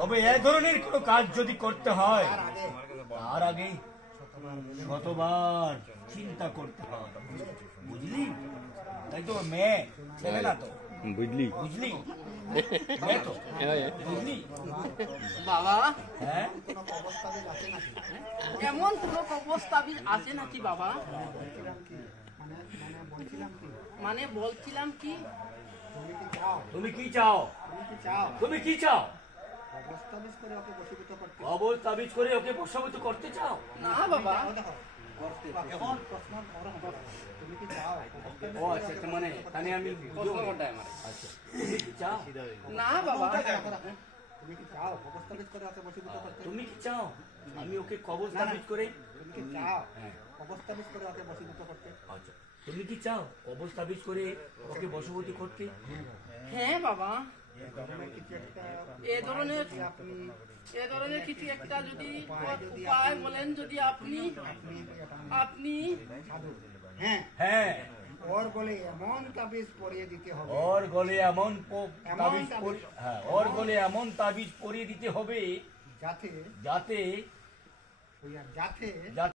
তবে এই ধরনের কোনো কাজ যদি করতে হয় তার আগে শতবার চিন্তা করতে হয়, বুঝলি? তাই তো মেয়ে ছেলে না তো, বুঝলি? মেয়ে তো, বুঝলি বাবা? হ্যাঁ, এমন কোনো কবচ তাবিজ আছে নাকি বাবা? মানে বলছিলাম কি, তুমি কি চাও? তুমি কি চাও? কবজ তাবিজ করে ওকে বশীভূত করতে চাও? না বাবা। ও আচ্ছা, মানে তাহলে আমি আচ্ছা, তুমি কি চাও? না বাবা। তুমি কি চাও আমি ওকে কবজ তাবিজ করে? আচ্ছা, তুমি কি চাও কবজ তাবিজ করে ওকে বশবর্তী করতে? হ্যাঁ বাবা। এ ধরনের কিছু একটা যদি উপায় বলেন, যদি আপনি হ্যাঁ, ওর গলে এমন তাবিজ পরিয়ে দিতে হবে, ওর গলে এমন তাবিজ পরিয়ে দিতে হবে যাতে যাতে যাতে